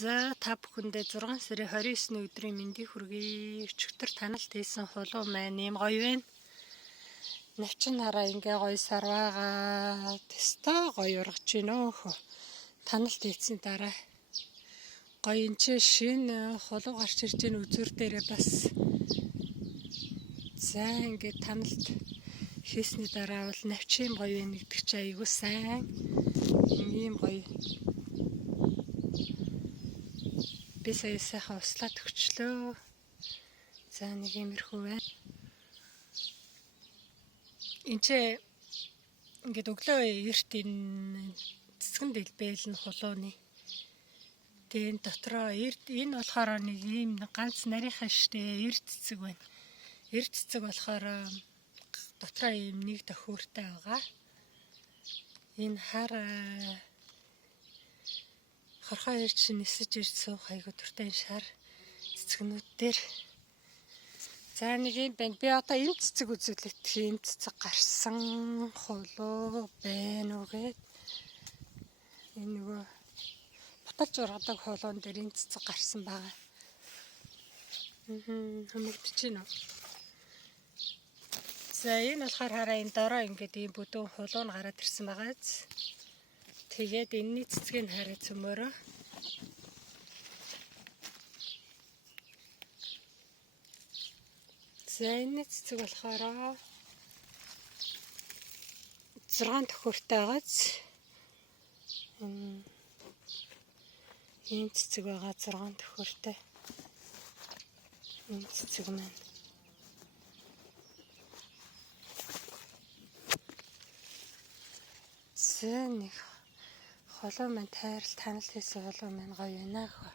За та бүхэндээ 6 сарын 29-ний өдрийн мэндийг хүргэе. Өчигдөр таналт хийсэн хулуу маань ийм гоё байна. Навчин хараа ингээ гоё сарваага тестаа гоё ургаж байна өөхөө. Таналт хийсний дараа гоё энэ чи шинэ хулуу гарч ирж байгаа үзүүр дээрээ бас за ингээ таналт хийсний дараа бол навчин гоё байна гэдэг чи айгуу сайн. Ийм гоё би сайхан услаад өгчлөө. За нэг иймэрхүү байна. Энд чи ингээд өглөө эрт энэ цэцгэн дэлбээл нь хулууны. Тэгээ энэ дотроо энэ болохоор нэг ийм ганц нарийнхан штэ эрт цэцэг байна. Эрт цэцэг болохоор дотроо ийм нэг төхөөртэй байгаа. Энэ хар хорхоо ирж нисэж ирж суух айгуу туртай шар цэцгнүүд дээр. За нэг юм байна. Би одоо энэ цэцэг үзүүлээд энэ цэцэг гарсан хулуу байна уу гэд. Энэ нөгөө буталж ургадаг хулуун дээр энэ цэцэг гарсан байгаа. Хүмүүдэж байна уу? За энэ болохоор хараа энэ дороо ингээд ийм бүдүүн хулуу нь гараад ирсэн байгаа. Тэгээд энэний цэцгийг хараа цөмөрөө. За энэ цэцэг болохоор 6 төхөөртэй байгааз. Энэ цэцэг байгаа 6 төхөөртэй. Энэ цэцэг маань. Нэг холоо маань тайрал таналт хийсэн холоо маань гоё байна аа.